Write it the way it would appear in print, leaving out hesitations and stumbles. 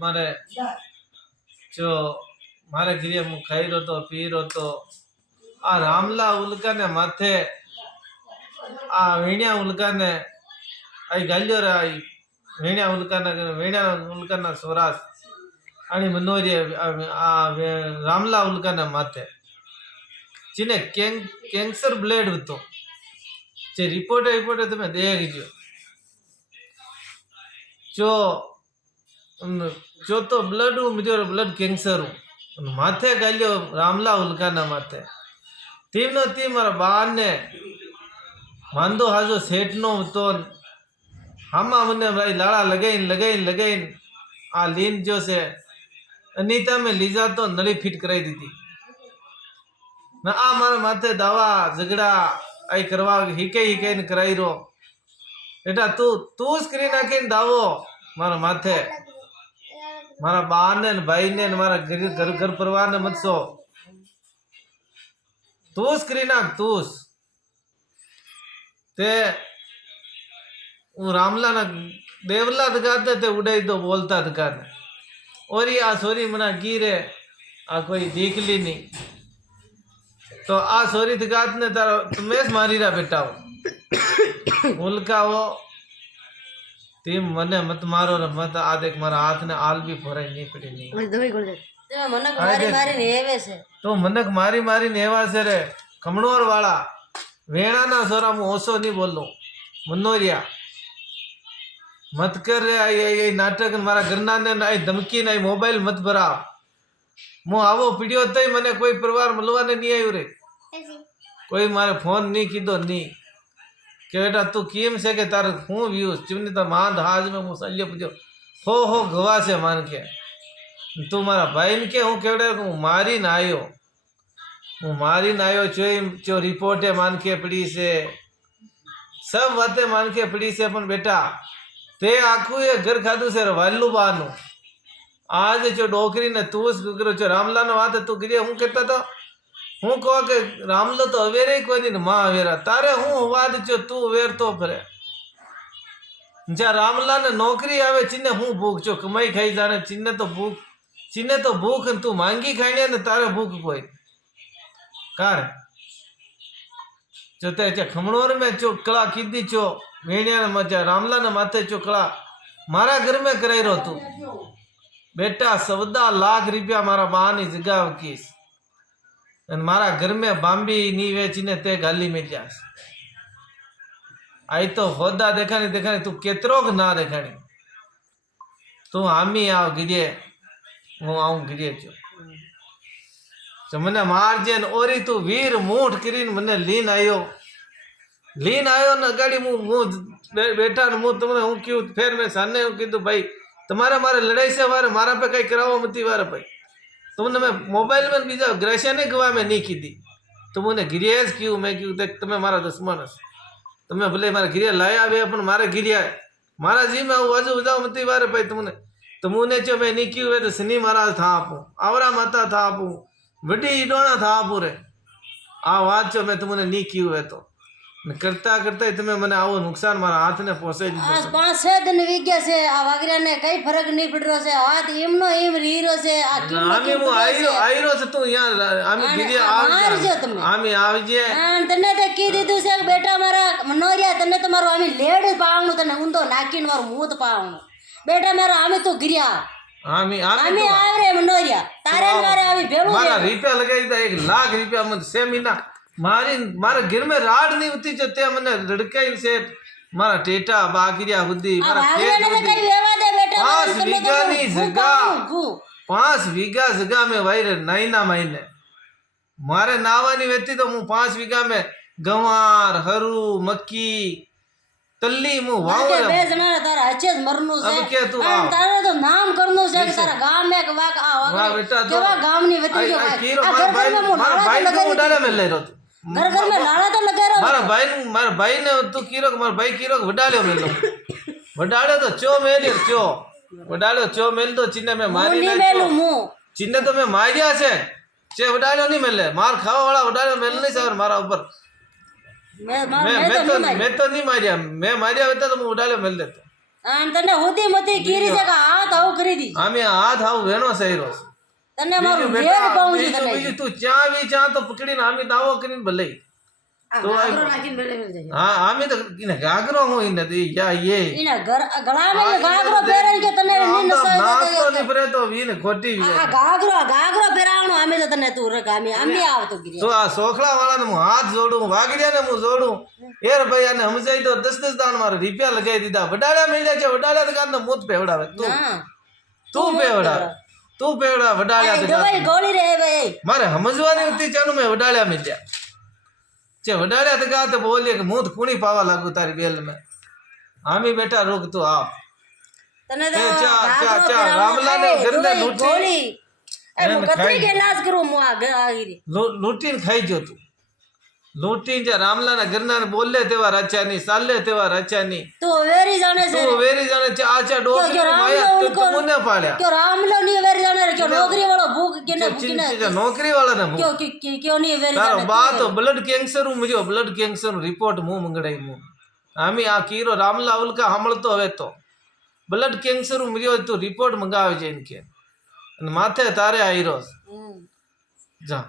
मारे जो मारे गिरिया मु खाई रो तो पी रो तो आ रामला उल्का ने माथे आ वीणिया उल्का ने आई गाल्यो रे आई वीणिया उल्का ना स्वरास आणि मनोरी आ रामला उल्का ने माथे चीने कैंसर ब्लेड होतो जे रिपोर्ट तुम्हें देखजो जो तो ब्लड मुझे ब्लड कैंसर माथे गाल्यो रामला उल्का ना माथे तीमनो तीम मारा बार ने मांदो हाजो सेठ नो तो हमा मने भाई लाड़ा लगाइन आ लीन जो से अनीता में लीजा तो नली फिट कराई दी थी ना आ मारा माथे दवा झगड़ा आई करवा हिके न कराई रो बेटा तू स्क्रीन आके दावो मारा माथे मारा बान ने भाई ने मारा घर परिवार ने मत सो तू स्क्रीन आक तूस ते रामला ना देवला दिखाते ते उड़ाई तो बोलता दिखाते और ये आ सोरी मना गिरे आ कोई देख ली नहीं तो आ सोरी दिखात ने तारो तुम्हें मारी रहा बेटा हो उल्का वो तीम मने मत मारो रे मत आ देख मारा हाथ ने आल भी फोराई नहीं पड़ी नहीं तो मनक मारी नेवा से रे कमणोर वाला वेणा ना सोरा मु ओसो नहीं बोलो मनोरिया मत कर रे आई नाटक मारा घरना ने आई धमकी ना मोबाइल मत भरा मु आवो पीड़ियो तई मने कोई परिवार मलवा ने नहीं आयो रे कोई मारे फोन नहीं कीधो नहीं के बेटा तू केम से के तार हूँ व्यूज चिमनी तो मांद हाज में मु सल्यो पुजो हो गवा से मान के तू मारा भाई के हूँ केवड़े हूँ मारी ना आयो चो रिपोर्ट है मान के पड़ी से सब बातें मान के पड़ी से अपन बेटा ते आखू ये घर खादू से वालू बानू आज जो डोकरी ने तू करो जो रामला ने बात तू गिरे हूँ कहता तो हूँ कहो कि रामलो तो अवेरे ही कोई नहीं माँ अवेरा तारे हूँ वाद जो तू अवेर तो फिरे जा रामला ने नौकरी आवे चिन्ने हूँ भूख जो कमाई खाई जाने चिन्ने तो भूख तू मांगी खाई ने तारे भूख कोई कार जो ते खमणोर में जो कला कीधी चो वेणिया ने मजा रामला ने माथे चो कला मारा घर में कराई रो तू बेटा 14 लाख रुपया मारा बानी जगह वकीस मारा घर में बांबी नी वेची ने ते गाली में जास आई तो होदा देखानी तू केतरोग ना देखानी तू आमी आओ गिरे वो आऊं गिरे जो मने मार जेन ओरी तू वीर मूठ करीन मने लीन आयो न गाड़ी मु बेटा मु तुमने हूँ क्यों फिर मैं सामने हूँ कीधु भाई तुम्हारे मारे लड़ाई से वारे मारा पे कई करावो मती वारे भाई तुमने मैं मोबाइल में बीजा ग्रेशन ने गवा में नहीं की दी तुमने गिरियाज क्यों मैं क्यों देख तुम्हें मारा दुश्मन तुम्हें भले मारा गिरिया लाया भी अपन मारा गिरिया मारा जी में वाजू बजाओ मती वारे भाई तुमने जो मैं नहीं क्यों है तो शनि महाराज था आपू आवरा माता था आपू वडी इडोना था आपू रे आ बात जो मैं तुमने नहीं क्यों है तो करता ही तुम्हें मैंने आओ नुकसान मारा हाथ ने पहुंचे आज 5-6 दिन वीग्या से आ वागरा ने कई फर्क नहीं पड़ रहो से हाथ इमनो इम रीरो से आ आमी मु आईरो से तू यहां आमी गिरिया मार जो तुम्हें आमी आवजे तने ते की दीदू से बेटा मारा मनोरिया तने तुम्हारो आमी लेड पावनु तने उंदो नाकिन मारो मुंह पावनु बेटा मेरा आमी तो गिरिया आमी आवरे मनोरिया तारे मारे आमी भेड़ू मारा रुपया लगाई दा 1 लाख रुपया मत 6 महीना मारे गिर में राड नहीं होती जते मने लड़का ही से मारा टेटा बागिरिया हुदी मारा खेत हुदी 5 बीघा नहीं जगह 5 बीघा जगह में वायरे नाइना महीने मारे नावानी वेती तो मु 5 बीघा में गंवार हरू मक्की तल्ली मु वाव रे बेजना तारा अच्छे मरनु से अब के तू तारा तो नाम करनो से तारा गांव में वाक आ केवा गांव नहीं वेती जो मारा भाई को उड़ाले में ले रो घर में लाड़ा तो लगा रहा मारा भाई ने तू कीरो मारा भाई कीरो वडालियो मेलो वडालियो तो चो वडालियो चो मेल दो चिन्ने में मारी नहीं मेलू मु चिन्ने तो मैं मारिया से चे वडालियो नहीं मेले मार खावा वाला वडालियो मेल नहीं सर मारा ऊपर मैं तो नहीं मारिया मैं मारिया होता तो मैं वडालियो मेल देता આમ તને હુતી મતી કીરી છે કે હાથ આવું કરી દી આમે હાથ આવ વેણો સહેરો છે. તને મારું બીજું લેડ બેટા, પાઉં છે બીજું તને બીજું તું ચા વી ચા તો પકડીને આમે દાવો કરીને ભલે આ તો ગાગરો નાખીને બેઠે બેઠે છે. હા આમે તો એને ગાગરો હું એને દી યા યે એના ગળામાં ગાગરો પહેરાય કે તને નીંદ નાસ્તો ની પરે તો વીને ખોટી આ ગાગરો પહેરાવણો આમે તો તને તું રક આમે આવતો ગીરી તો આ સોખલા વાળાને હું હાથ જોડું વાગડ્યા ને હું જોડું એર ભાઈ આને સમજાય તો 10 દાન મારે રૂપિયા લગાવી દીધા વડાળ્યા મળ્યા છે વડાળ્યા તો કાંદ મોત પેવડાવે તું ના તું પેવડા વડાળ્યા તો દવાઈ ગોળી રે ભાઈ મારે સમજવાની હતી ચાનું મેં વડાળ્યા મળ્યા છે વડાળ્યા તો કાં તો બોલીએ કે હું તો કુણી પાવા લાગુ તારી બેલ મેં આમી બેટા રોક તું આવ તને તો એ ચા રામલાને ઘરના ગોળી એ હું કતરી કે લાજ કરું હું આ ગીરી લૂંટીને ખાઈ ગયો તું લૂંટીને જે રામલાના ઘરના બોલે તેવા રાચાની સાલે તેવા રાચાની તું વેરી જાણે છે તું વેરી જાણે છે આચા ડોકરી માયા તું મને પાડ્યા કે રામલો ની વેરી જાણે રે કે નોકરી વાળો ભૂખ કે ને ભૂખીને નોકરી વાળાને ક્યો ની વેરી તારો જાણે બા તો બ્લડ કેન્સર મુજો બ્લડ કેન્સર રિપોર્ટ હું મંગડાઈ હું આમી આ કીરો રામલા ઉલકા સાંભળતો હવે તો બ્લડ કેન્સર મુજો તું રિપોર્ટ મંગાવે છે એને કે અને માથે તારે આયરો જા